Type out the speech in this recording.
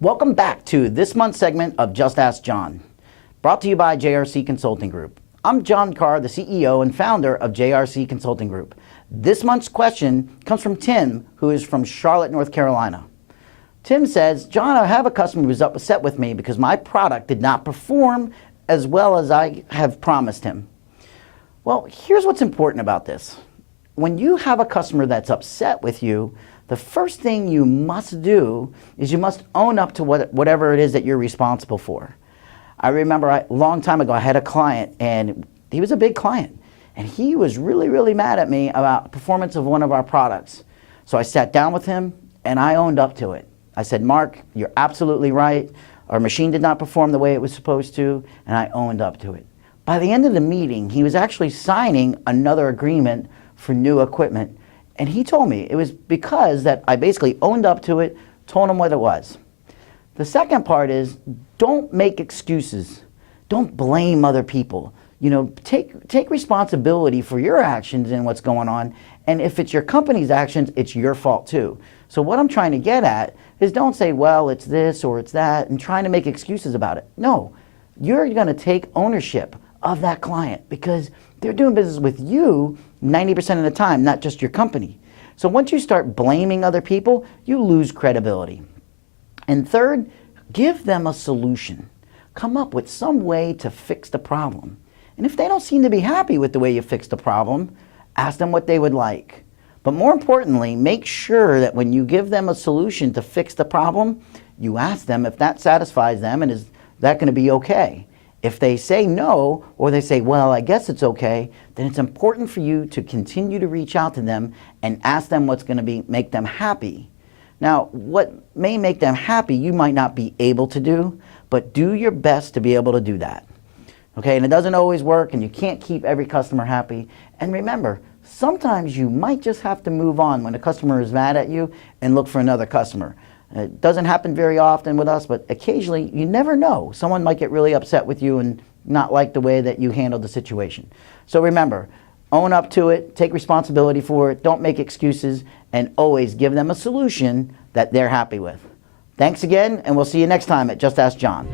Welcome back to this month's segment of Just Ask John, brought to you by JRC Consulting Group. I'm John Carr, the CEO and founder of JRC Consulting Group. This month's question comes from Tim, who is from Charlotte, North Carolina. Tim says, John, I have a customer who's upset with me because my product did not perform as well as I have promised him. Well, here's what's important about this. When you have a customer that's upset with you, the first thing you must do is you must own up to whatever it is that you're responsible for. I remember a long time ago I had a client, and he was a big client, and he was really mad at me about performance of one of our products. So I sat down with him and I owned up to it. I said, Mark, you're absolutely right. Our machine did not perform the way it was supposed to, and I owned up to it. By the end of the meeting, he was actually signing another agreement for new equipment. And he told me it was because that I basically owned up to it, told him what it was. The second part is, don't make excuses. Don't blame other people. You know, take responsibility for your actions and what's going on. And if it's your company's actions, it's your fault too. So what I'm trying to get at is, don't say, well, it's this or it's that, and trying to make excuses about it. No, you're going to take ownership of that client because they're doing business with you 90% of the time, not just your company. So once you start blaming other people, you lose credibility. And third, give them a solution. Come up with some way to fix the problem. And if they don't seem to be happy with the way you fixed the problem, ask them what they would like. But more importantly, make sure that when you give them a solution to fix the problem, you ask them if that satisfies them and is that going to be okay. If they say no, or they say, well, I guess it's okay, then it's important for you to continue to reach out to them and ask them what's going to make them happy. Now, what may make them happy, you might not be able to do, but do your best to be able to do that. Okay, and it doesn't always work, and you can't keep every customer happy. And remember, sometimes you might just have to move on when a customer is mad at you and look for another customer. It doesn't happen very often with us, but occasionally, you never know. Someone might get really upset with you and not like the way that you handled the situation. So remember, own up to it, take responsibility for it, don't make excuses, and always give them a solution that they're happy with. Thanks again, and we'll see you next time at Just Ask John.